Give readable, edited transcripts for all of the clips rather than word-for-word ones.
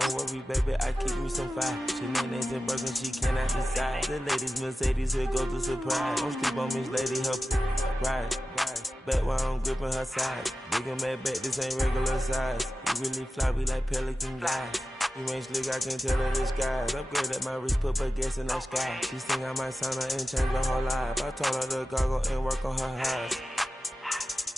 Don't worry, baby, I keep me some fire. Shenanigans and Birkin, she cannot decide. The ladies Mercedes, here go to surprise. Don't sleep on Miss Lady, help ride. Back while I'm gripping her side. Big and mad back, this ain't regular size. You really fly, we like pelican guys. You ain't slick, I can tell her the skies. Upgrade at my wrist, put her gas in the sky. She think I might sign her and change her whole life. I told her to goggle and work on her highs.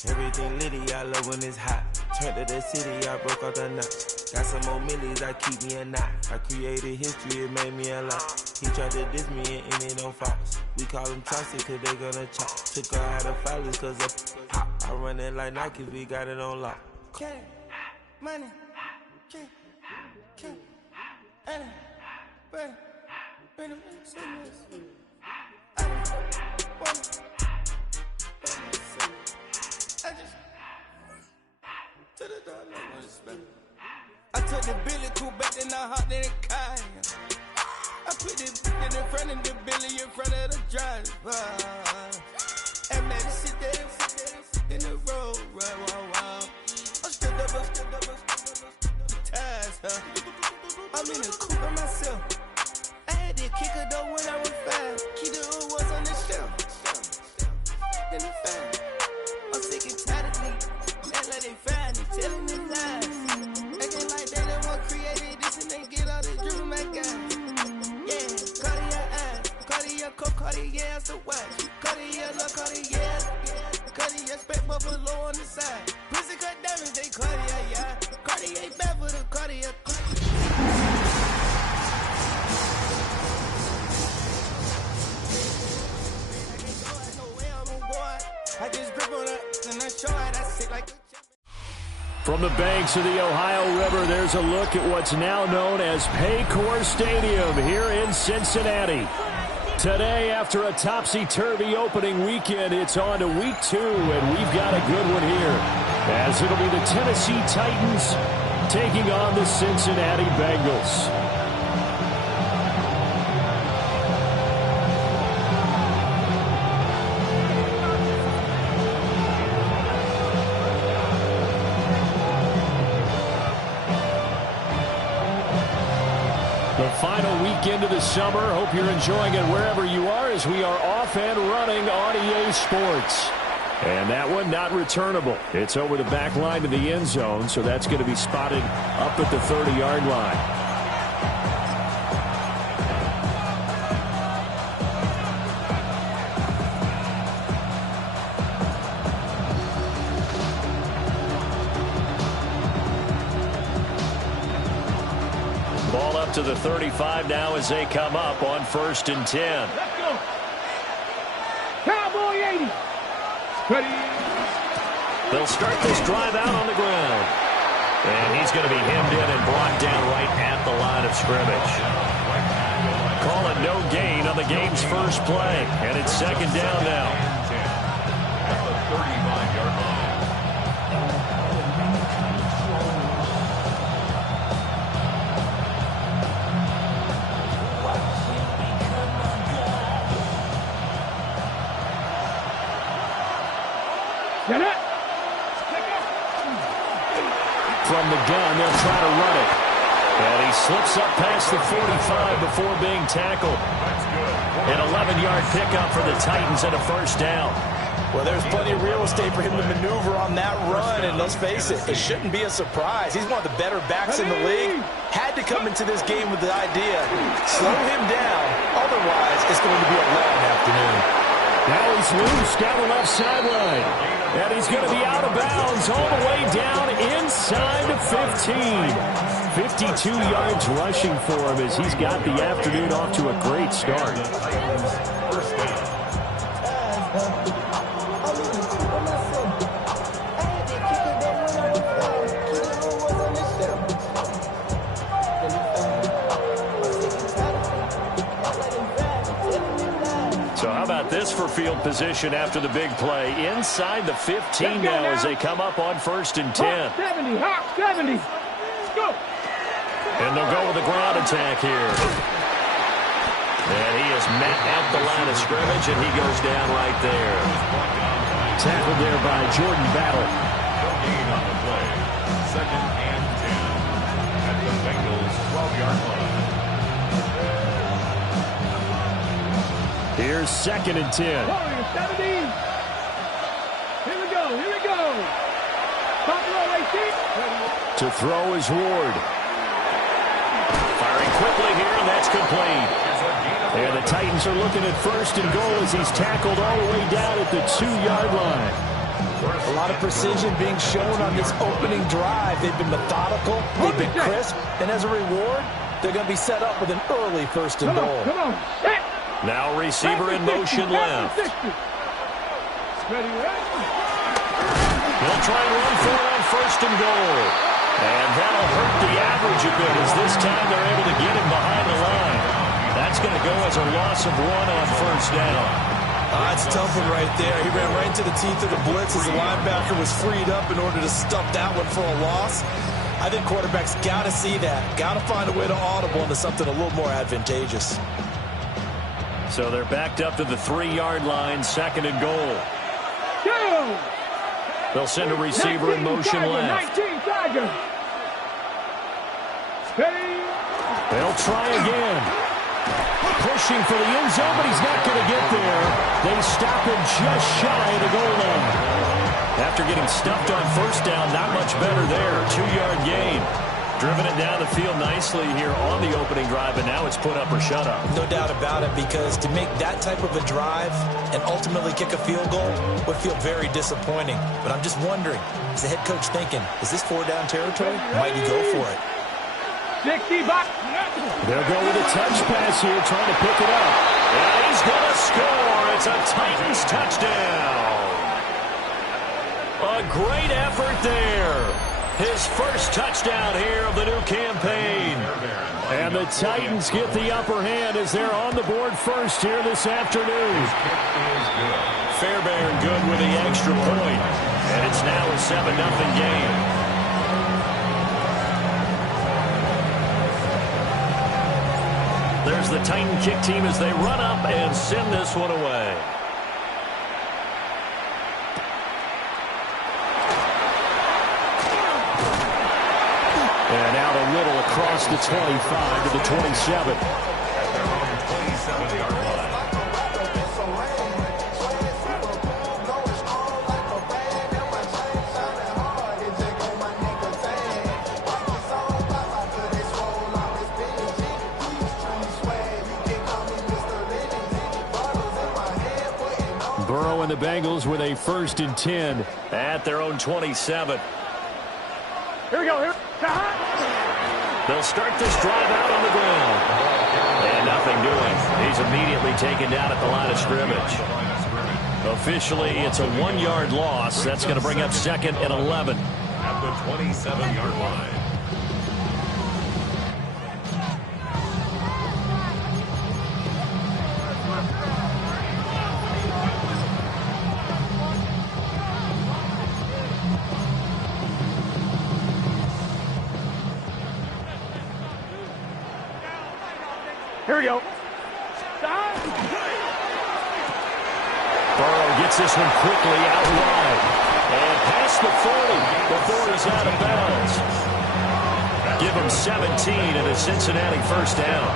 Everything litty, I love when it's hot. Turned to the city, I broke out the notch. Got some more millies, I keep me a knot. I created history, it made me a lot. He tried to diss me and it don't false. We call them toxic cause they gonna chop. Took her out of filers cause of pop. I run it like Nike, we got it on lock. Cash, money, cash, money, money, money, I took the Billy cool back then I hopped in the car. I put the in front of the Billy in front of the driver. And man, sit there in the road, wow. I'm still up, the tires, huh? I'm in the coupe by myself. I had to kick her though when I was fast. Keep the old ones on the shelf. In the fan. I'm sick and tired of me. Act like they find it, telling them lies. Acting like they the one created this and they get all the dream my guys. Yeah, Cartier eyes, Cartier coke, Cartier ass the watch. Cartier love, Cartier, Cartier spec buffalo on the side. Pussy cut diamonds, they Cartier, yeah. Cartier bad for the Cartier. I just grip on it and I show it, I sit like. From the banks of the Ohio River, there's a look at what's now known as Paycor Stadium here in Cincinnati. Today, after a topsy-turvy opening weekend, it's on to week 2, and we've got a good one here, as it'll be the Tennessee Titans taking on the Cincinnati Bengals. The final weekend of the summer. Hope you're enjoying it wherever you are as we are off and running on EA Sports. And that one not returnable. It's over the back line to the end zone, so that's going to be spotted up at the 30-yard line. Ball up to the 35 now as they come up on 1st and 10. Let's go. Cowboy 80. Ready. They'll start this drive out on the ground. And he's going to be hemmed in and brought down right at the line of scrimmage. Call it no gain on the game's first play. And it's 2nd down now. At the 35-yard line. From the gun, they'll try to run it. And he slips up past the 45 before being tackled. An 11-yard pickup for the Titans and a 1st down. Well, there's plenty of real estate for him to maneuver on that run, and let's face it, it shouldn't be a surprise. He's one of the better backs in the league. Had to come into this game with the idea, slow him down, otherwise it's going to be a long afternoon. Now he's loose down the left sideline. And he's going to be out of bounds all the way down inside the 15. 52 yards rushing for him as he's got the afternoon off to a great start. So how about this for field position after the big play? Inside the 15 now as they come up on 1st and 10. 70, Hawk 70. Let's go. And they'll go with the ground attack here. And he is met at the line of scrimmage, and he goes down right there. Tackled there by Jordan Battle. No gain on the play. 2nd and 10 at the Bengals Here's 2nd and 10. Warriors 70. Here we go. Top row 18. To throw is Ward. Firing quickly here, and that's complete. And the Titans are looking at 1st and goal as he's tackled all the way down at the 2-yard line. A lot of precision being shown on this opening drive. They've been methodical, they've been crisp, and as a reward, they're going to be set up with an early 1st and goal. Come on. Now receiver in motion left. Ready. He'll try and run for it on 1st and goal. And that'll hurt the average a bit as this time they're able to get him behind the line. That's going to go as a loss of 1 on 1st down. It's Tumpin right there. He ran right into the teeth of the blitz as the linebacker was freed up in order to stop that one for a loss. I think quarterbacks got to see that. Got to find a way to audible into something a little more advantageous. So they're backed up to the 3-yard line, 2nd and goal. Go! They'll send a receiver in motion left. 19 Tiger. Ready. They'll try again. Pushing for the end zone, but he's not going to get there. They stop him just shy of the goal line. After getting stuffed on 1st down, not much better there. 2-yard gain. Driven it down the field nicely here on the opening drive, and now it's put up or shut up. No doubt about it, because to make that type of a drive and ultimately kick a field goal would feel very disappointing. But I'm just wondering, is the head coach thinking, is this 4-down territory? Might he go for it? 60 back. They'll go with a touch pass here, trying to pick it up. And he's going to score. It's a Titans touchdown. A great effort there. His first touchdown here of the new campaign. And the Titans get the upper hand as they're on the board first here this afternoon. Fairbairn good with the extra point. And it's now a 7-0 game. There's the Titan kick team as they run up and send this one away. And out a little across the 25 to the 27. Burrow and the Bengals with a 1st and 10 at their own 27. Here we go. Here. They'll start this drive out on the ground. And nothing doing. He's immediately taken down at the line of scrimmage. Officially, it's a 1-yard loss. That's going to bring up 2nd and 11. At the 27-yard line. Here we go. Burrow gets this one quickly out wide. And past the 40. The 40's out of bounds. Give him 17 and a Cincinnati 1st down.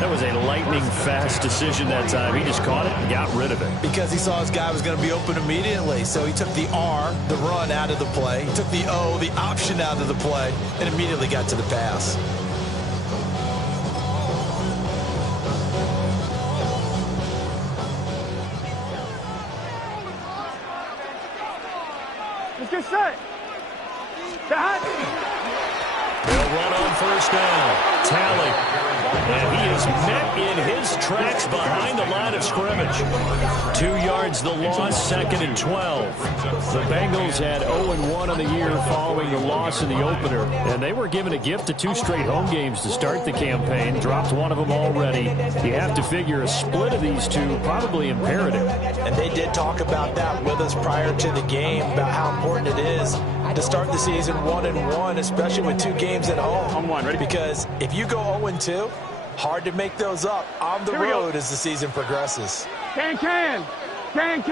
That was a lightning-fast decision that time. He just caught it and got rid of it. Because he saw his guy was going to be open immediately. So he took the R, the run, out of the play. He took the O, the option, out of the play, and immediately got to the pass. Let's get set. They'll run on 1st down. Tally. And he is met in his tracks behind the line of scrimmage. 2 yards the loss, 2nd and 12. The Bengals had 0-1 on the year following the loss in the opener. And they were given a gift of 2 straight home games to start the campaign. Dropped one of them already. You have to figure a split of these two probably imperative. And they did talk about that with us prior to the game, about how important it is to start the season 1-1, especially with 2 games at home. On one, ready? Because if you go 0-2, hard to make those up on the road as the season progresses. Can. They'll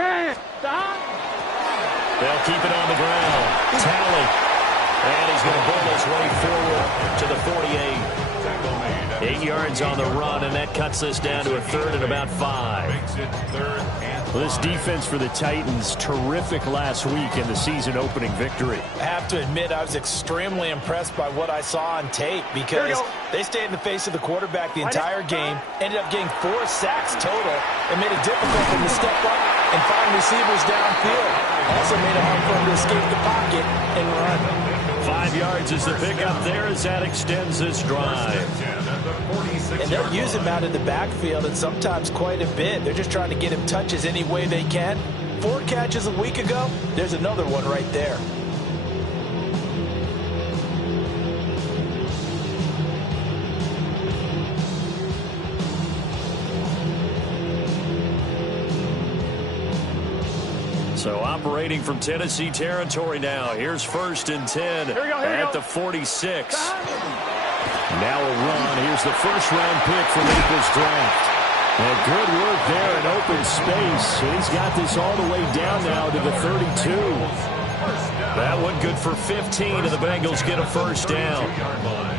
keep it on the ground. Tally. And he's going to bull his way forward to the 48. Tackle made 8 yards on the run, and that cuts this down to a 3rd and about 5. Well, this defense for the Titans, terrific last week in the season-opening victory. I have to admit, I was extremely impressed by what I saw on tape because they stayed in the face of the quarterback the entire game, ended up getting 4 sacks total, and made it difficult for him to step up and find receivers downfield. Also made it hard for him to escape the pocket and run. 5 yards is the pickup there as that extends this drive. And they'll use him out of the backfield and sometimes quite a bit. They're just trying to get him touches any way they can. 4 catches a week ago. There's another one right there. So operating from Tennessee territory now. Here's 1st and 10 at the 46. Now a run. Here's the first-round pick from April's draft. And good work there in open space. He's got this all the way down now to the 32. That one good for 15, and the Bengals get a 1st down.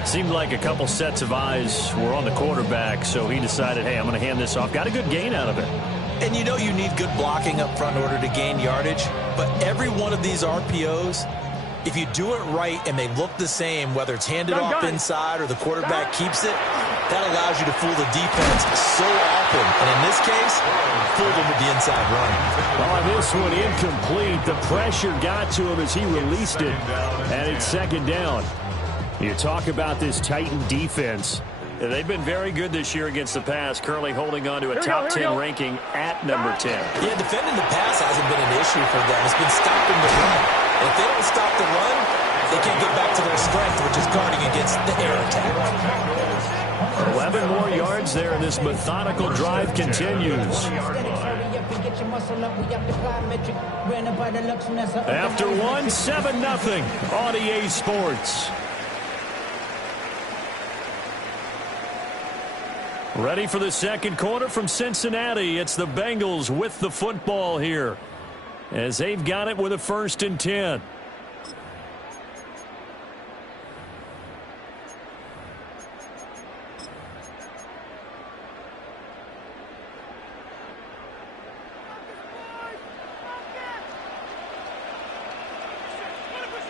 Seemed like a couple sets of eyes were on the quarterback, so he decided, hey, I'm going to hand this off. Got a good gain out of it. And you know you need good blocking up front in order to gain yardage, but every one of these RPOs, if you do it right and they look the same, whether it's handed off inside or the quarterback keeps it, that allows you to fool the defense so often. And in this case, fool them with the inside run. Well, on this one, incomplete. The pressure got to him as he released it, and it's 2nd down. You talk about this Titan defense. They've been very good this year against the pass, currently holding on to a top 10 ranking at number 10. Yeah, defending the pass hasn't been an issue for them. It's been stopping the run. If they don't stop the run, they can't get back to their strength, which is guarding against the air attack. 11 more yards there, and this methodical drive continues. After 1, 7-0 on EA Sports. Ready for the 2nd quarter from Cincinnati. It's the Bengals with the football here, as they've got it with a 1st and 10.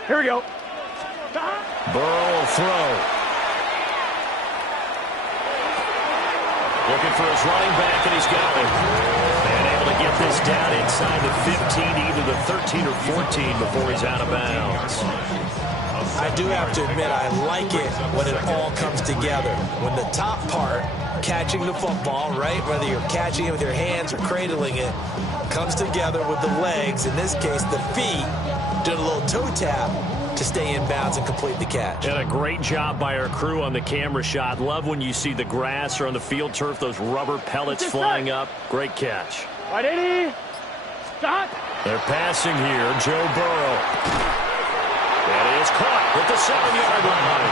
Here we go. Burrow will throw. Looking for his running back, and he's got it. And able to get this down inside the 15, either the 13 or 14 before he's out of bounds. I do have to admit, I like it when it all comes together. When the top part, catching the football, right, whether you're catching it with your hands or cradling it, comes together with the legs, in this case the feet, did a little toe tap to stay in bounds and complete the catch. And a great job by our crew on the camera shot. Love when you see the grass or on the field turf, those rubber pellets flying up. Great catch. Right, 80. Stop. They're passing here. Joe Burrow. And it is caught at the 7-yard line.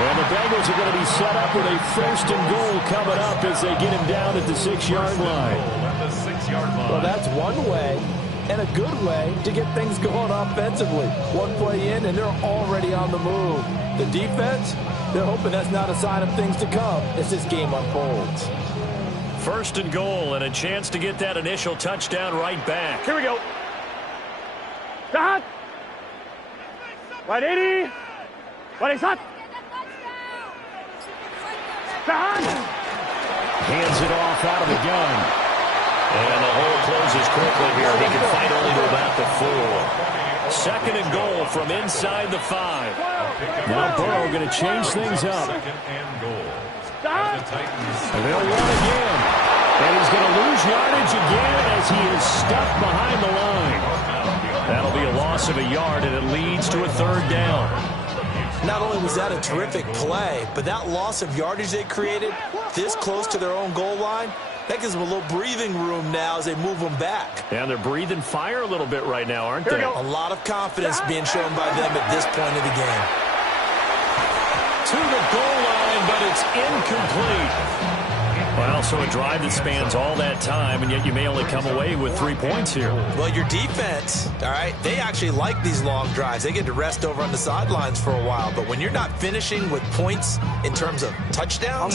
And the Bengals are going to be set up with a 1st and goal coming up as they get him down at the 6-yard line. Well, that's one way, and a good way, to get things going offensively. One play in, and they're already on the move. The defense, they're hoping that's not a sign of things to come as this game unfolds. 1st and goal, and a chance to get that initial touchdown right back. Here we go. Stop. Right, 80. Right, stop. Stop. Hands it off out of the gun. And the hole closes quickly here. He can fight only to about the 4. 2nd and goal from inside the 5. Now Burrow going to change things up. And they'll run again. And he's going to lose yardage again as he is stuck behind the line. That'll be a loss of a yard, and it leads to a 3rd down. Not only was that a terrific play, but that loss of yardage they created this close to their own goal line, that gives them a little breathing room now as they move them back. And they're breathing fire a little bit right now, aren't they? A lot of confidence being shown by them at this point of the game. To the goal line, but it's incomplete. Well, so a drive that spans all that time, and yet you may only come away with 3 points here. Well, your defense, all right, they actually like these long drives. They get to rest over on the sidelines for a while. But when you're not finishing with points in terms of touchdowns,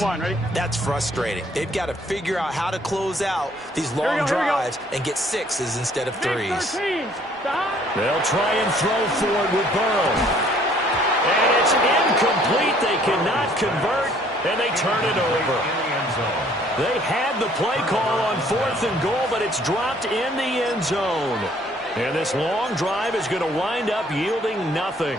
that's frustrating. They've got to figure out how to close out these long drives and get 6s instead of 3s. They'll try and throw for it with Burrow. And it's incomplete. They cannot convert, and they turn it over. They had the play call on 4th and goal, but it's dropped in the end zone. And this long drive is going to wind up yielding nothing.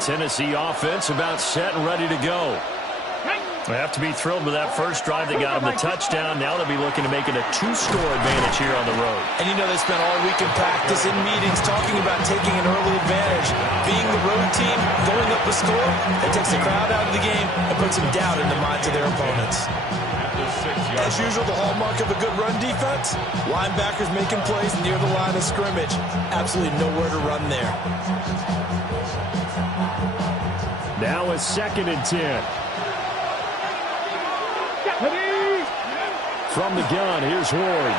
Tennessee offense about set and ready to go. They have to be thrilled with that first drive. They got them the touchdown. Now they'll be looking to make it a 2-score advantage here on the road. And you know they spent all week in practice, in meetings, talking about taking an early advantage. Being the road team, going up a score, that takes the crowd out of the game and puts some doubt in the minds of their opponents. As usual, the hallmark of a good run defense, linebackers making plays near the line of scrimmage. Absolutely nowhere to run there. Now a 2nd and 10. From the gun, here's Ward.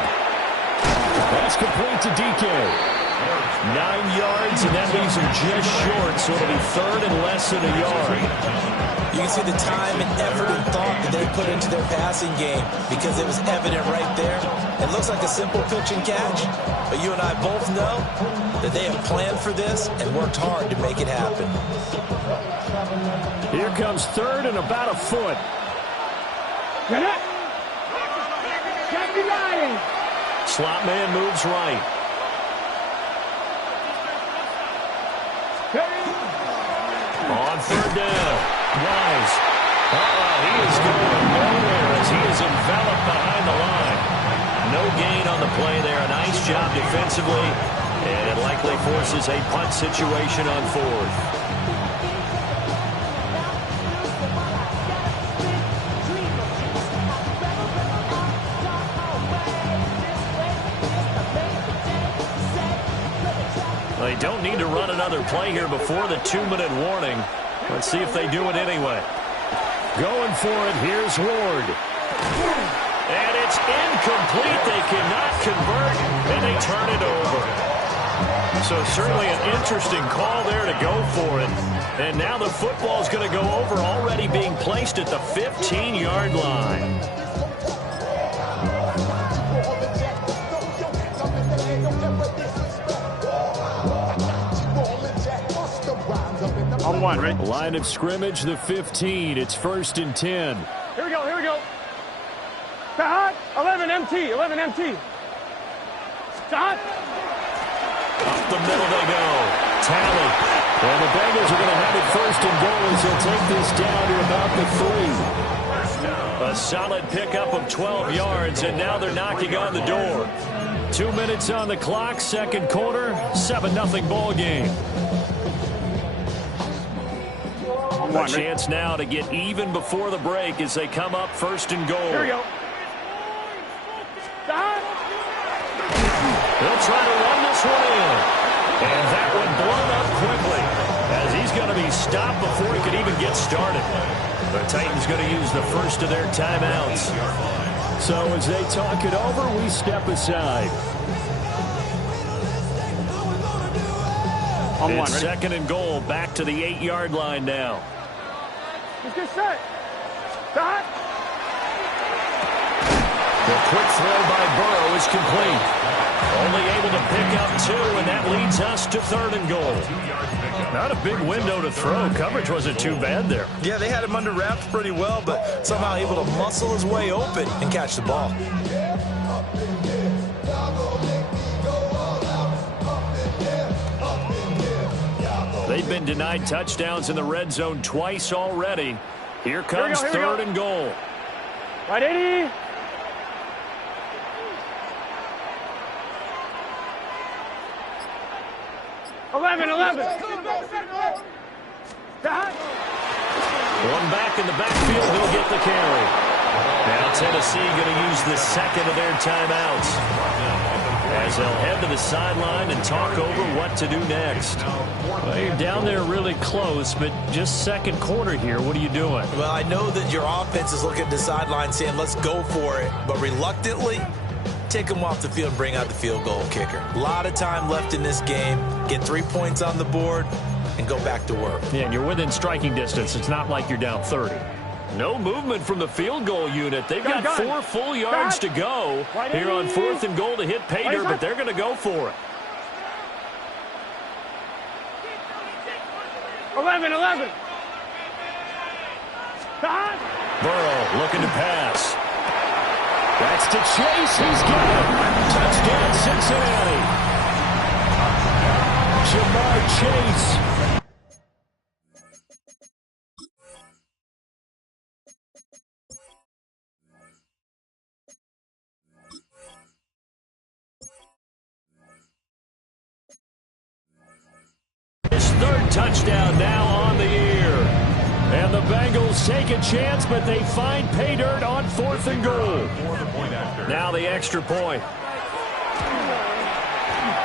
That's complete to DK. 9 yards, and that leaves him just short, so it'll be 3rd and less than a yard. You can see the time and effort and thought that they put into their passing game because it was evident right there. It looks like a simple pitch and catch, but you and I both know that they have planned for this and worked hard to make it happen. Here comes 3rd and about a foot. Slot man moves right. On 3rd down. Wise. He is going nowhere as he is enveloped behind the line. No gain on the play there. A nice job defensively. And it likely forces a punt situation on 4th. They don't need to run another play here before the 2-minute warning. Let's see if they do it anyway. Going for it, here's Ward. And it's incomplete. They cannot convert, and they turn it over. So certainly an interesting call there to go for it. And now the football's going to go over, already being placed at the 15-yard line. On 1, right? Line of scrimmage, the 15. It's 1st and 10. Here we go. Sahat, 11 MT. Sahat. Up the middle they go. Tally. And the Bengals are going to have it 1st and goal as they'll take this down to about the 3. A solid pickup of 12 yards, and now they're knocking on the door. 2 minutes on the clock, 2nd quarter, 7-0 ball game. A chance now to get even before the break as they come up 1st and goal. Here we go. They'll try to run this one in. And that one blown up quickly as he's going to be stopped before he could even get started. The Titans going to use the first of their timeouts. So as they talk it over, we step aside. It's 2nd and goal, back to the 8-yard line now. Let's get set. Stop. The quick throw by Burrow is complete. Only able to pick up 2, and that leads us to 3rd and goal. Not a big window to throw. Coverage wasn't too bad there. Yeah, they had him under wraps pretty well, but somehow able to muscle his way open and catch the ball. They've been denied touchdowns in the red zone twice already. Here comes 3rd and goal. Right, 80. Eleven. One back in the backfield. He'll get the carry. Now Tennessee going to use the second of their timeouts as they'll head to the sideline and talk over what to do next. Well, you're down there really close, but just second quarter here. What are you doing? Well, I know that your offense is looking at the sideline saying, let's go for it. But reluctantly, take them off the field and bring out the field goal kicker. A lot of time left in this game. Get 3 points on the board and go back to work. Yeah, and you're within striking distance. It's not like you're down 30. No movement from the field goal unit. They've got 4 full yards to go here on 4th and goal to hit Pater, but they're going to go for it. 11. Burrow looking to pass. That's to Chase. He's got it. Touchdown, Cincinnati. Jamar Chase. His 3rd touchdown now on the year. And the Bengals take a chance, but they find pay dirt on 4th and goal. Now the extra point.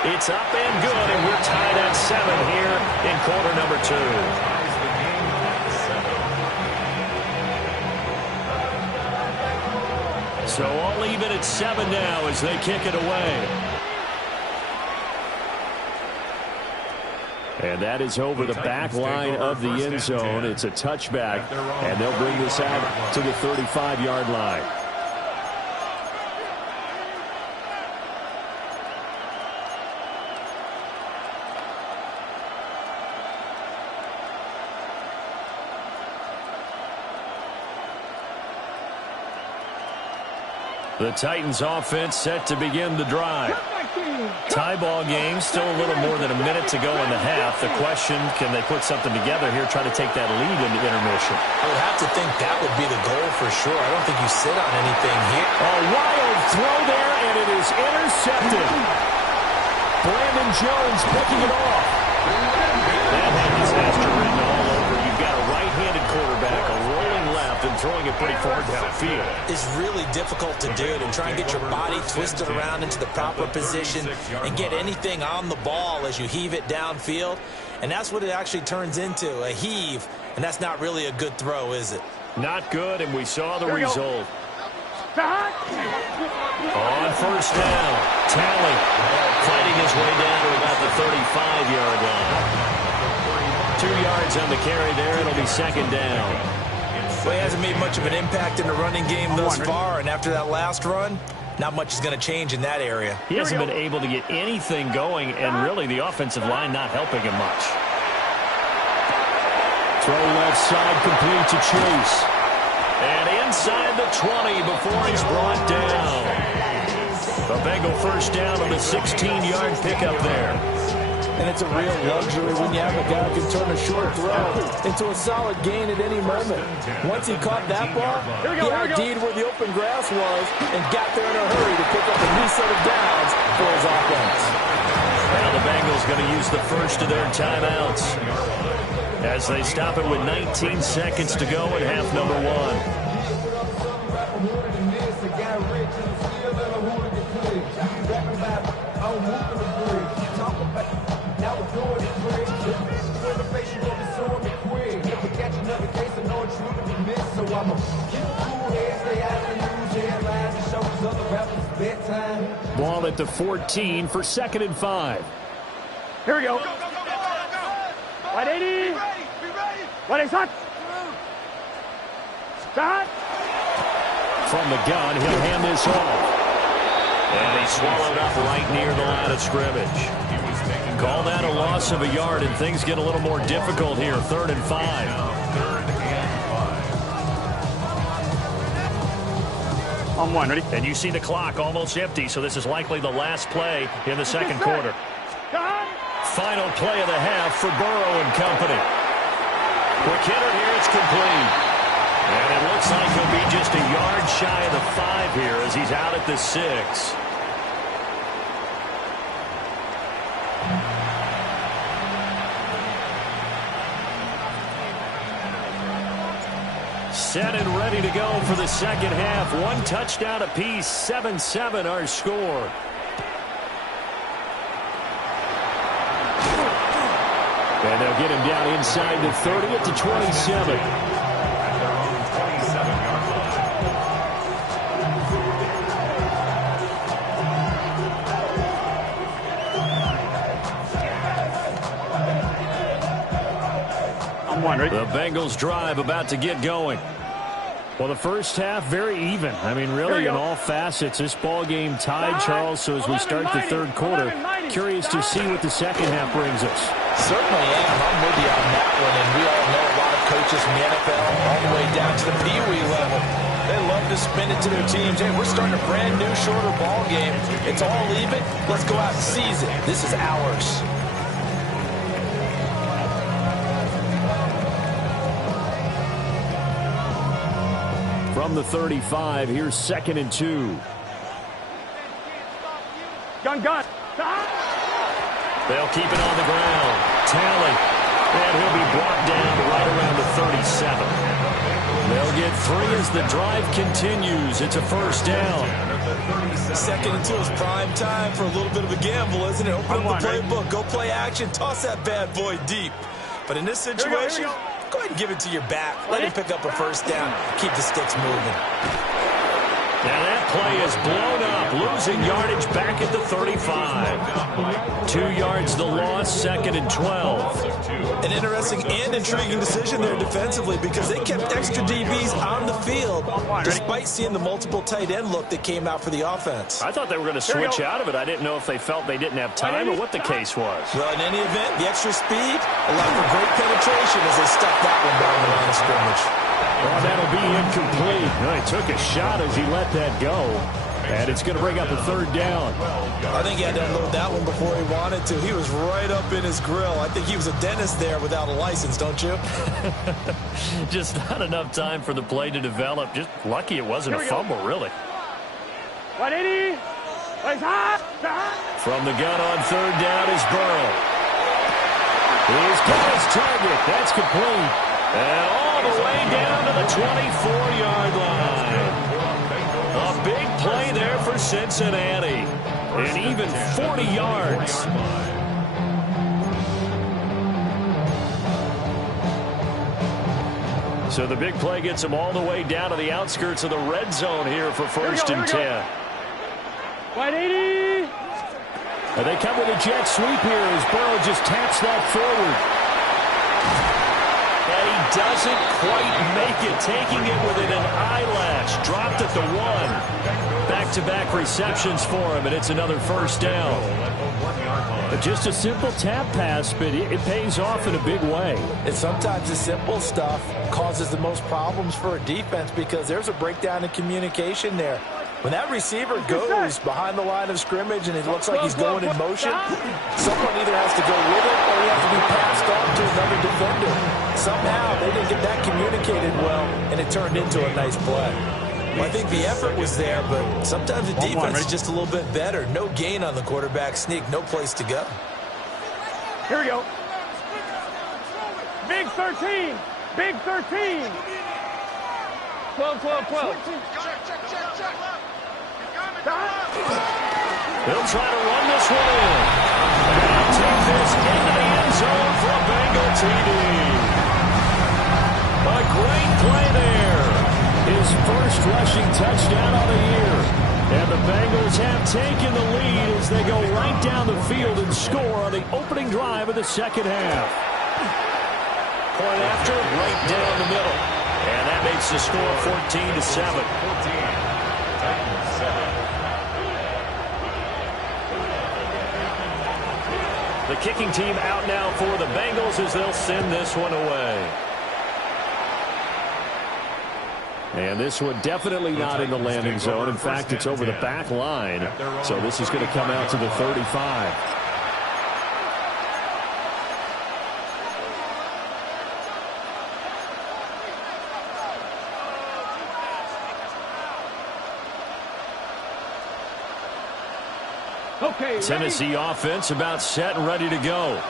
It's up and good, and we're tied at 7 here in quarter number 2. So all even at 7 now as they kick it away. And that is over the back line of the end zone. It's a touchback, and they'll bring this out to the 35-yard line. The Titans offense set to begin the drive. Tie ball game, still a little more than a minute to go in the half. The question, can they put something together here, try to take that lead into intermission? I would have to think that would be the goal for sure. I don't think you sit on anything here. A wild throw there, and it is intercepted. Brandon Jones picking it off. That had disaster written all over. You've got a right-handed quarterback, a rolling left, and throwing it pretty far downfield. It's really difficult to do, to try and get your body twisted around into the proper position and get anything on the ball as you heave it downfield. And that's what it actually turns into, a heave. And that's not really a good throw, is it? Not good, and we saw the result. On first down, Talley fighting his way down to about the 35-yard line. 2 yards on the carry there. It'll be second down. Well, he hasn't made much of an impact in the running game thus far, and after that last run, not much is going to change in that area. He hasn't been able to get anything going, and really the offensive line not helping him much. Throw left side complete to Chase. And inside the 20 before he's brought down. The Bengal first down on the 16-yard pickup there. And it's a real luxury when you have a guy who can turn a short throw into a solid gain at any moment. Once he caught that ball, he ID'd where the open grass was and got there in a hurry to pick up a new set of downs for his offense. Now the Bengals going to use the first of their timeouts as they stop it with 19 seconds to go in half number 1. Ball at the 14 for 2nd and 5. Here we go. 180. 180. Start. From the gun, he'll hand this off. And he swallowed up right near the line of scrimmage. Call that a loss of a yard, and things get a little more difficult here. 3rd and 5. On 1, ready? And you see the clock almost empty, so this is likely the last play in the second quarter. Final play of the half for Burrow and company. Quick hitter here, it's complete. And it looks like he'll be just a yard shy of the 5 here as he's out at the 6. Set and ready to go for the second half. One touchdown apiece, 7-7 our score. And they'll get him down inside the 30 at the 27. The Bengals drive about to get going. Well, the first half, very even. I mean, really, in all facets, this ball game tied, Charles. So as we start the third quarter, curious to see what the second half brings us. Certainly am. I'm with you on that one. And we all know a lot of coaches from the NFL all the way down to the Pee-wee level. They love to spin it to their teams. Hey, we're starting a brand new, shorter ball game. It's all even. Let's go out and seize it. This is ours. From the 35, here's 2nd and 2. Gun. They'll keep it on the ground. Tally. And he'll be brought down to right around the 37. They'll get 3 as the drive continues. It's a first down. 2nd and 2 is prime time for a little bit of a gamble, isn't it? Open up the playbook. Go play action. Toss that bad boy deep. But in this situation, go ahead and give it to your back. Let him pick up a first down. Keep the sticks moving. Now that play is blown up, losing yardage back at the 35. 2 yards the loss, 2nd and 12. An interesting and intriguing decision there defensively because they kept extra DBs on the field despite seeing the multiple tight end look that came out for the offense. I thought they were going to switch out of it. I didn't know if they felt they didn't have time or what the case was. Well, in any event, the extra speed allowed for great penetration as they stuck that one down the line of scrimmage. Oh, that'll be incomplete. Well, he took a shot as he let that go. And it's going to bring up a 3rd down. I think he had to unload that one before he wanted to. He was right up in his grill. I think he was a dentist there without a license, don't you? Just not enough time for the play to develop. Just lucky it wasn't a fumble, really. 180. From the gun on 3rd down is Burrow. He's got his target. That's complete. And all the way down to the 24-yard line. A big play there for Cincinnati. And even 40 yards. So the big play gets them all the way down to the outskirts of the red zone here for 1st and 10. 180. And they come with a jet sweep here as Burrow just taps that forward. And he doesn't quite make it, taking it within an eyelash. Dropped at the 1. Back-to-back receptions for him, and it's another first down. But just a simple tap pass, but it pays off in a big way. And sometimes the simple stuff causes the most problems for a defense because there's a breakdown in communication there. When that receiver goes behind the line of scrimmage and it looks like he's going in motion, someone either has to go with it or he has to be passed on to another defender. Somehow they didn't get that communicated well, and it turned into a nice play. Well, I think the effort was there, but sometimes the defense is just a little bit better. No gain on the quarterback sneak, no place to go. Here we go. Big 13. Big 13. 12. They'll try to run this one in. And they'll take this into the end zone for a Bengal TD. A great play there. His first rushing touchdown of the year. And the Bengals have taken the lead as they go right down the field and score on the opening drive of the second half. Point after, right down the middle. And that makes the score 14-7. The kicking team out now for the Bengals as they'll send this one away. And this one definitely not in the landing zone. In fact, it's over the back line. So this is going to come out to the 35. Okay, Tennessee offense about set and ready to go.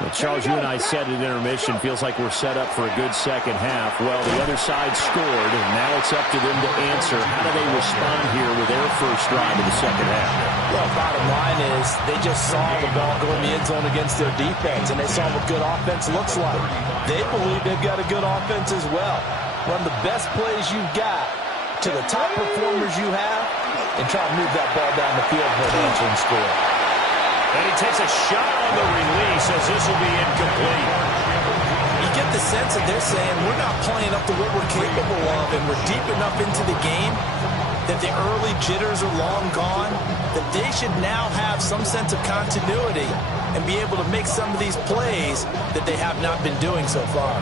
Well, Charles, you and I said at intermission, feels like we're set up for a good second half. Well, the other side scored, and now it's up to them to answer. How do they respond here with their first drive of the second half? Well, bottom line is they just saw the ball go in the end zone against their defense, and they saw what good offense looks like. They believe they've got a good offense as well. Run the best plays you've got to the top performers you have, and try to move that ball down the field for an answering score. And he takes a shot on the release as this will be incomplete. You get the sense that they're saying we're not playing up to what we're capable of, and we're deep enough into the game that the early jitters are long gone, that they should now have some sense of continuity and be able to make some of these plays that they have not been doing so far.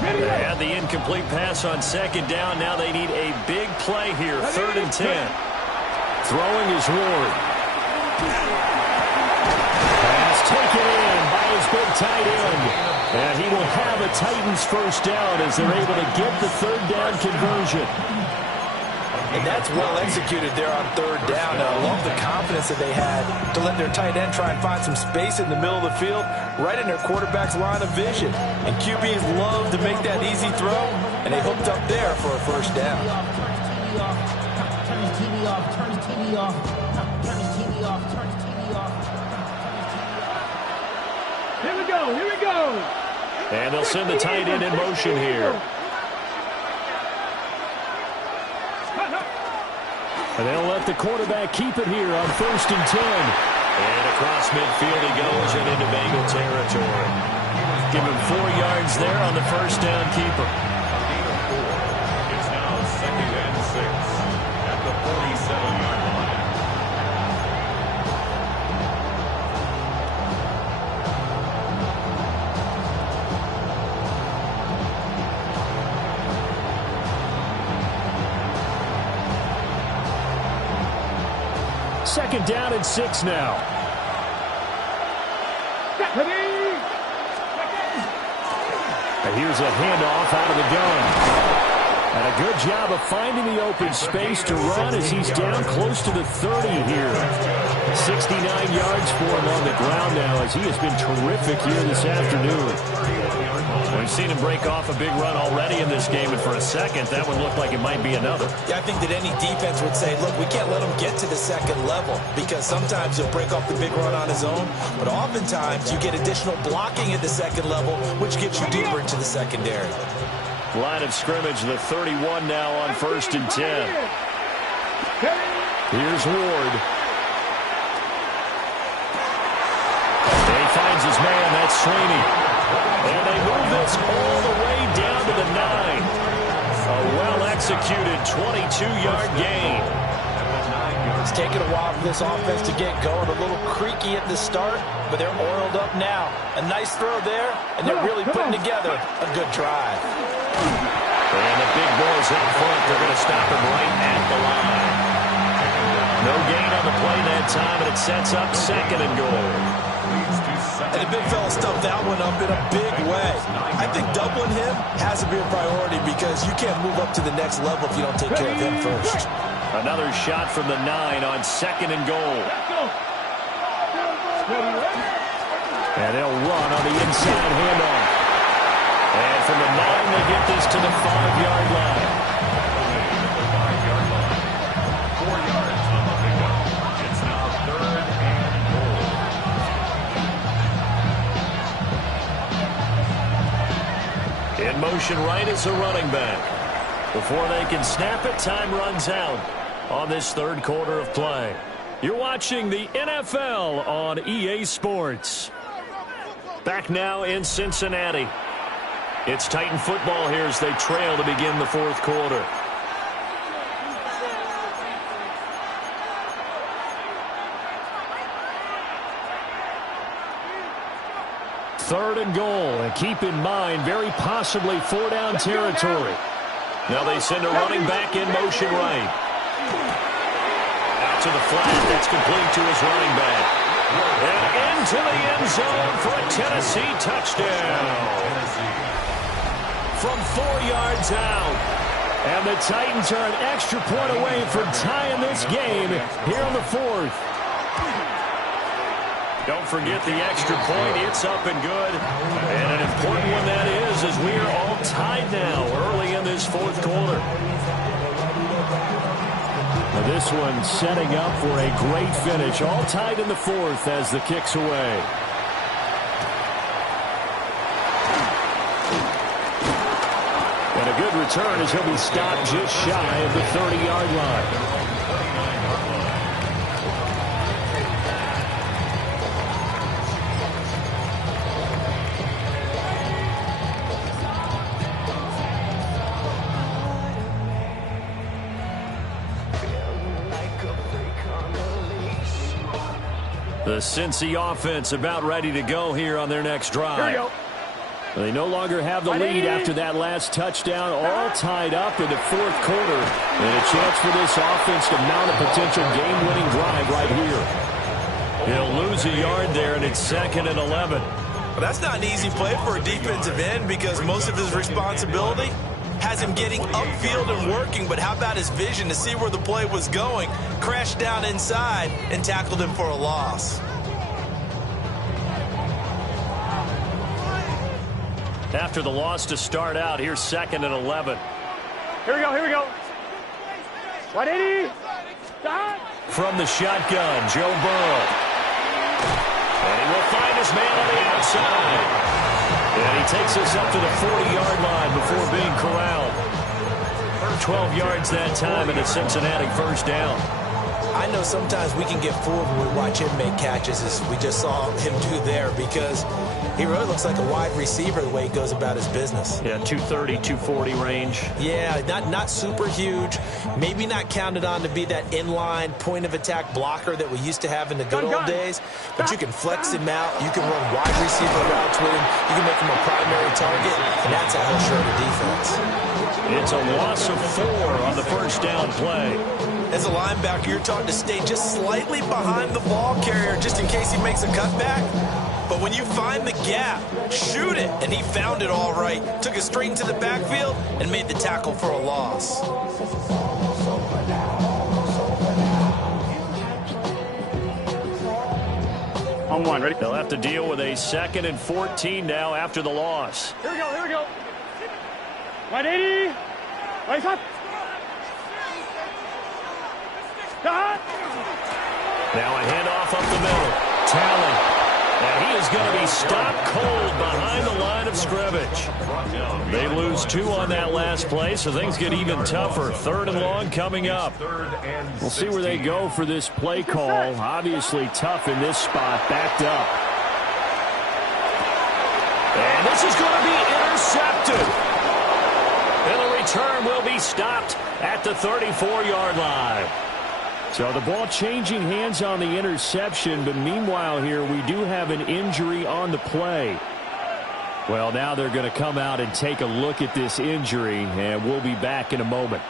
They had the incomplete pass on second down. Now they need a big play here, 3rd and 10. Throwing is Ward. Pass taken in by his big tight end. And he will have a Titans first down as they're able to get the 3rd down conversion. And that's well executed there on 3rd down. I love the confidence that they had to let their tight end try and find some space in the middle of the field, right in their quarterback's line of vision. And QBs love to make that easy throw, and they hooked up there for a first down. Turn his TV off. Turn his TV off. Turn his TV off. Turn his TV off. Here we go. Here we go. And they'll send the tight end in motion here. And they'll let the quarterback keep it here on 1st and 10. And across midfield he goes and into Bengal territory. Give him 4 yards there on the first down keeper. It's now 2nd and 6 at the 47-yard line. Second down and 6 now. And here's a handoff out of the gun. And a good job of finding the open space to run as he's down close to the 30 here. 69 yards for him on the ground now as he has been terrific here this afternoon. We've seen him break off a big run already in this game, and for a second, that would look like it might be another. Yeah, I think that any defense would say, look, we can't let him get to the second level because sometimes he'll break off the big run on his own, but oftentimes you get additional blocking at the second level, which gets you deeper into the secondary. Line of scrimmage, the 31 now on 1st and 10. Here's Ward. And he finds his man, that's Sweeney. And they move this all the way down to the 9. A well-executed 22-yard gain. It's taken a while for this offense to get going. A little creaky at the start, but they're oiled up now. A nice throw there, and they're really putting together a good drive. And the big boys up front, they're going to stop him right at the line. No gain on the play that time, and it sets up 2nd and goal. And the big fella stuffed that one up in a big way. I think doubling him has to be a priority because you can't move up to the next level if you don't take care of him first. Another shot from the 9 on 2nd and goal. And they'll run on the inside handoff. And from the 9, they get this to the 5-yard line. 4 yards on the pickup. It's now 3rd and goal. In motion right is a running back. Before they can snap it, time runs out on this 3rd quarter of play. You're watching the NFL on EA Sports. Back now in Cincinnati. It's Titan football here as they trail to begin the 4th quarter. Third and goal, and keep in mind, very possibly 4-down territory. Now they send a running back in motion right. Out to the flat, that's complete to his running back. And into the end zone for a Tennessee touchdown. From 4 yards out. And the Titans are an extra point away from tying this game here in the 4th. Don't forget the extra point. It's up and good. And an important one that is, as we are all tied now early in this fourth quarter. Now this one setting up for a great finish. All tied in the fourth as the kick's away. And a good return as he'll be stopped just shy of the 30-yard line. The Cincy offense about ready to go here on their next drive. Here we go. They no longer have the lead after that last touchdown, all tied up in the fourth quarter. And a chance for this offense to mount a potential game-winning drive right here. He'll lose a yard there, and it's 2nd and 11. Well, that's not an easy play for a defensive end because most of his responsibility has him getting upfield and working, but how about his vision to see where the play was going, crashed down inside, and tackled him for a loss. After the loss to start out, here's 2nd and 11. Here we go, here we go. 180. Stop. From the shotgun, Joe Burrow. And he will find his man on the outside. And he takes us up to the 40-yard line before being corralled. 12 yards that time and a Cincinnati first down. I know sometimes we can get fooled when we watch him make catches, as we just saw him do there, because he really looks like a wide receiver the way he goes about his business. Yeah, 230, 240 range. Yeah, not super huge. Maybe not counted on to be that inline point-of-attack blocker that we used to have in the good old days. But you can flex him out. You can run wide receiver routes with him. You can make him a primary target, and that's how he'll show the defense. It's a loss of 4 on the first down play. As a linebacker, you're taught to stay just slightly behind the ball carrier just in case he makes a cutback. But when you find the gap, shoot it. And he found it all right. Took it straight into the backfield and made the tackle for a loss. On one, ready? They'll have to deal with a 2nd and 14 now after the loss. Here we go, here we go. 180. Right up. Stop. Now a handoff up the middle. Talon. And he is going to be stopped cold behind the line of scrimmage. They lose 2 on that last play, so things get even tougher. 3rd and long coming up. We'll see where they go for this play call. Obviously tough in this spot, backed up. And this is going to be intercepted. And the return will be stopped at the 34-yard line. So the ball changing hands on the interception, but meanwhile here we do have an injury on the play. Well, now they're going to come out and take a look at this injury, and we'll be back in a moment.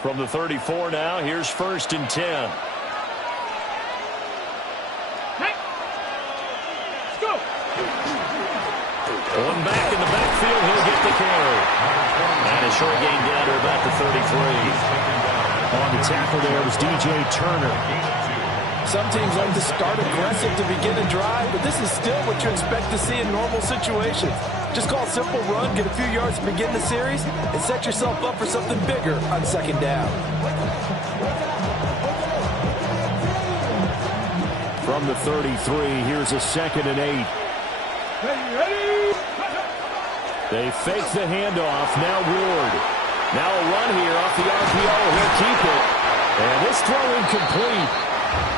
From the 34 now, here's 1st and 10. Let's go. One back in the backfield, he'll get the carry. And a short gain down to about the 33. On the tackle there was DJ Turner. Some teams like to start aggressive to begin a drive, but this is still what you expect to see in normal situations. Just call a simple run, get a few yards to begin the series, and set yourself up for something bigger on 2nd down. From the 33, here's a 2nd and 8. Ready. They fake the handoff. Now Ward. Now a run here off the RPO. He'll keep it. And this throw incomplete.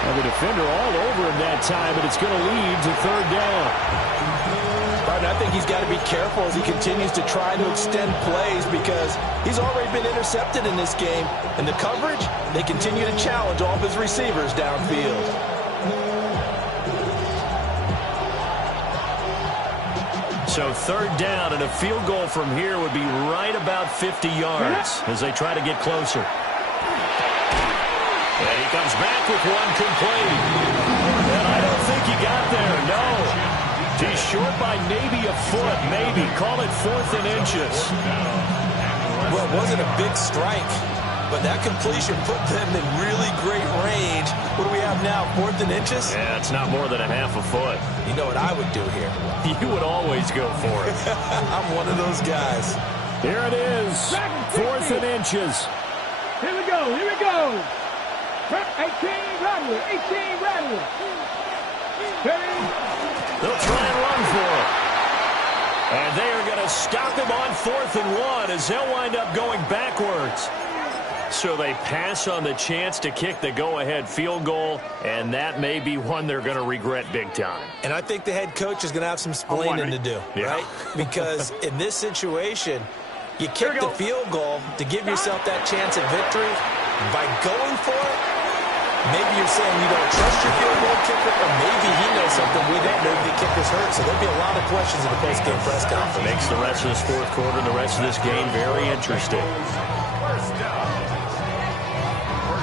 And the defender all over him that time, but it's going to lead to 3rd down. Right, I think he's got to be careful as he continues to try to extend plays because he's already been intercepted in this game. And the coverage, they continue to challenge all of his receivers downfield. So 3rd down, and a field goal from here would be right about 50 yards as they try to get closer. And he comes back with one complete. And I don't think he got there, no. He's short by maybe a foot, maybe. Call it 4th and inches. Well, it wasn't a big strike. but that completion put them in really great range. What do we have now, 4th and inches? Yeah, it's not more than a half a foot. You know what I would do here? You would always go for it. I'm one of those guys. Here it is, 4th and inches. Here we go. 18 Radler. They'll try and run for it. And they are going to stop him on 4th and 1 as they'll wind up going backwards. So they pass on the chance to kick the go-ahead field goal, and that may be one they're going to regret big time. And I think the head coach is going to have some splaining to do, right? Because in this situation, you kick the field goal to give yourself that chance at victory. By going for it, maybe you're saying you don't trust your field goal kicker, or maybe he knows something we don't. Maybe the kicker's hurt. So there'll be a lot of questions in the post-game press conference. Makes the rest of this 4th quarter and the rest of this game very interesting.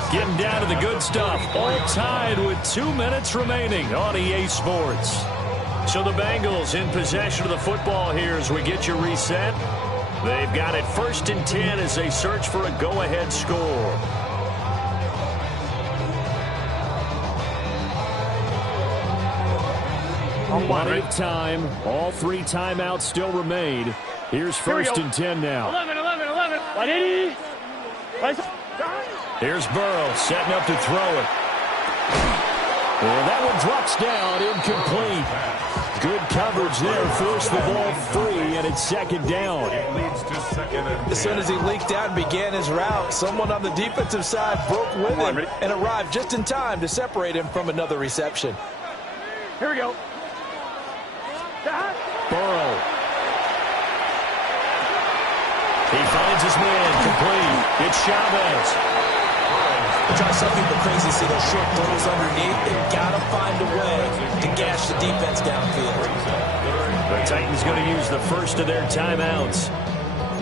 Getting down to the good stuff. All tied with 2 minutes remaining on EA Sports. So the Bengals in possession of the football here as we get you reset. They've got it 1st and 10 as they search for a go-ahead score. Plenty of time. All 3 timeouts still remain. Here's 1st and 10 now. 11. 180. Here's Burrow setting up to throw it. And that one drops down, incomplete. Good coverage there, forced the ball free, and it's 2nd down. As soon as he leaked out and began his route, someone on the defensive side broke with him and arrived just in time to separate him from another reception. Here we go. Burrow. He finds his man, complete. It's Chavez. It drives some people crazy to see those short throws underneath. They've got to find a way to gash the defense downfield. The Titans going to use the first of their timeouts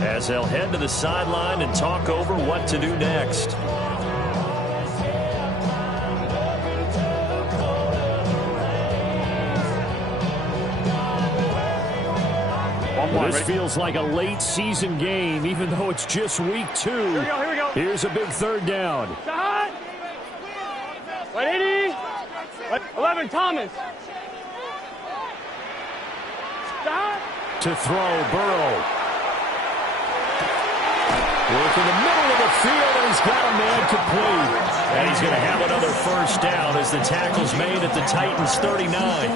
as they'll head to the sideline and talk over what to do next. This feels like a late season game, even though it's just week 2. Here we go. Here's a big 3rd down. 180. 11 Thomas. To throw, Burrow. Work in the middle of the field, and he's got a man complete. And he's going to have another 1st down as the tackle's made at the Titans' 39.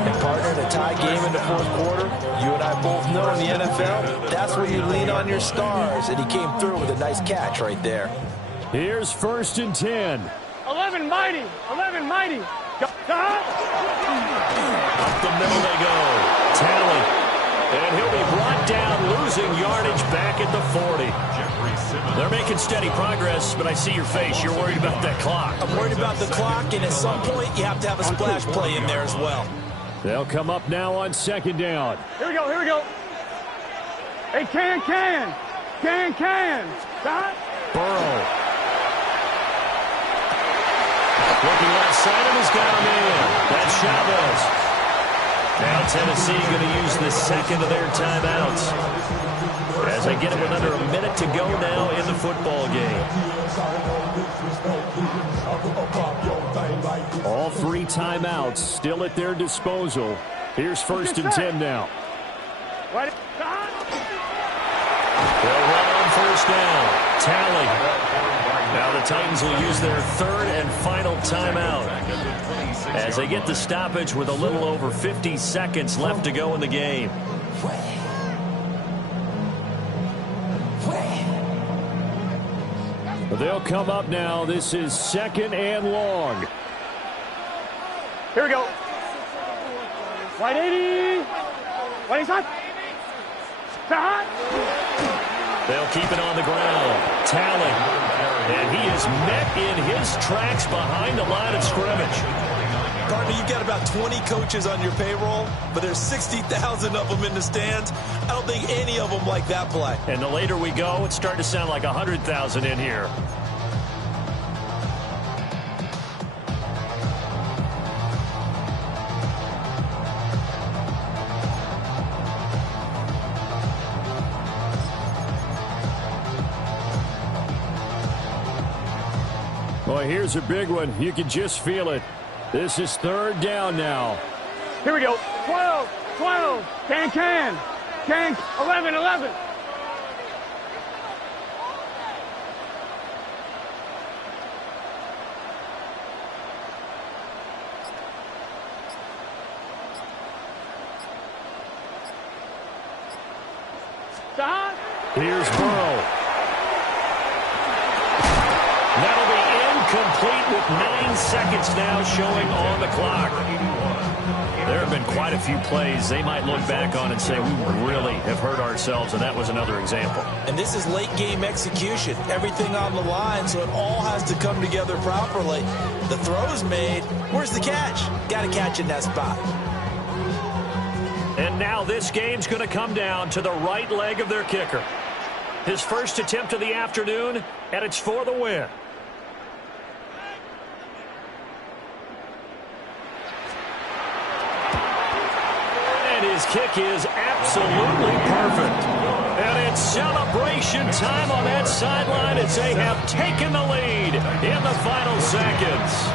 And partner, in a tie game in the 4th quarter, you and I both know in the NFL, that's where you lean on your stars. And he came through with a nice catch right there. Here's 1st and 10. 11 mighty. Up the middle they go. Tally. And he'll be brought down, losing yardage back at the 40. They're making steady progress, but I see your face. You're worried about that clock. I'm worried about the clock, and at some point, you have to have a splash play in there as well. They'll come up now on 2nd down. Here we go. Hey, can. Burrow. Looking left side of his got a man. That's Chavez. Now Tennessee going to use the 2nd of their timeouts as they get it with under a minute to go now in the football game. All 3 timeouts still at their disposal. Here's 1st and 10 now. They'll run on 1st down. Tally. Now the Titans will use their 3rd and final timeout as they get the stoppage with a little over 50 seconds left to go in the game. They'll come up now. This is 2nd and long. Here we go. 180. 180. They'll keep it on the ground. Tally. And he is met in his tracks behind the line of scrimmage. Partner, you've got about 20 coaches on your payroll, but there's 60,000 of them in the stands. I don't think any of them like that play. And the later we go, it's starting to sound like 100,000 in here. Boy, here's a big one. You can just feel it. This is third down now. Here we go. 12, 12. Can. 11, 11. Here's Burrow. That'll be incomplete with 9 seconds now showing on the clock. There have been quite a few plays they might look back on and say, we really have hurt ourselves, and that was another example. And this is late game execution. Everything on the line, so it all has to come together properly. The throw's made. Where's the catch? Got to catch in that spot. And now this game's going to come down to the right leg of their kicker. His first attempt of the afternoon, and it's for the win. And his kick is absolutely perfect. And it's celebration time on that sideline as they have taken the lead in the final seconds.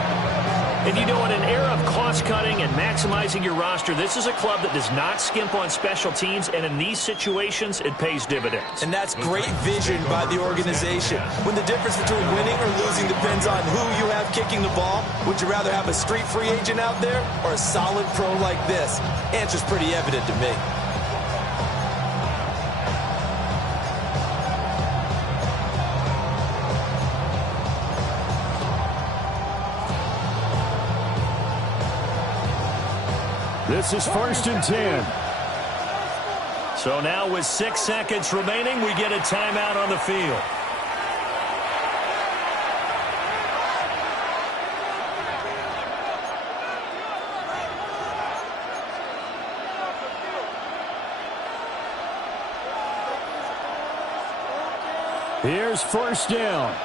And you know, in an era of cost-cutting and maximizing your roster, this is a club that does not skimp on special teams, and in these situations, it pays dividends. And that's great vision by the organization. When the difference between winning or losing depends on who you have kicking the ball, would you rather have a street free agent out there or a solid pro like this? Answer's pretty evident to me. This is 1st and 10. So now with 6 seconds remaining, we get a timeout on the field. Here's 1st down.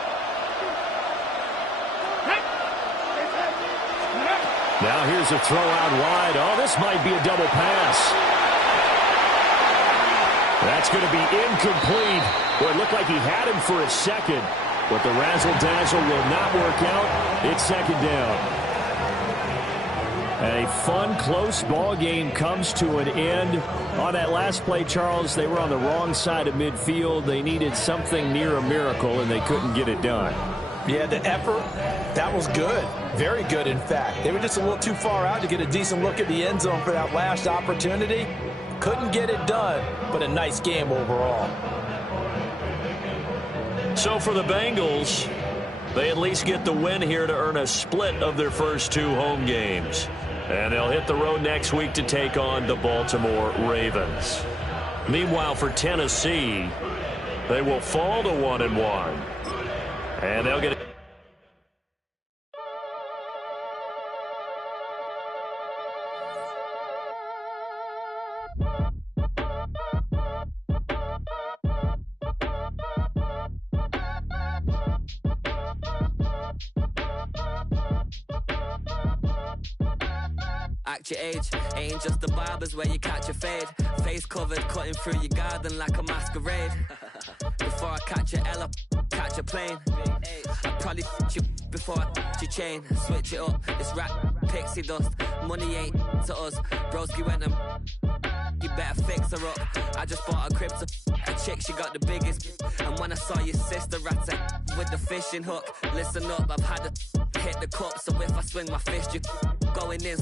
Now here's a throw out wide. Oh, this might be a double pass. That's going to be incomplete. Well, it looked like he had him for a second, but the razzle-dazzle will not work out. It's 2nd down. A fun, close ball game comes to an end. On that last play, Charles, they were on the wrong side of midfield. They needed something near a miracle, and they couldn't get it done. Yeah, the effort, that was good. Very good, in fact. They were just a little too far out to get a decent look at the end zone for that last opportunity. Couldn't get it done, but a nice game overall. So for the Bengals, they at least get the win here to earn a split of their first 2 home games. And they'll hit the road next week to take on the Baltimore Ravens. Meanwhile, for Tennessee, they will fall to 1-1. And they'll get Act your age, ain't just the barbers where you catch a fade. Face covered, cutting through your garden like a masquerade. Before I catch a L up, catch a plane. I'd probably you before I your chain. Switch it up, it's rap, pixie dust. Money ain't to us, broski went and you better fix her up. I just bought a crib to a chick, she got the biggest. And when I saw your sister rat with the fishing hook, listen up, I've had to hit the cup. So if I swing my fist, you going in.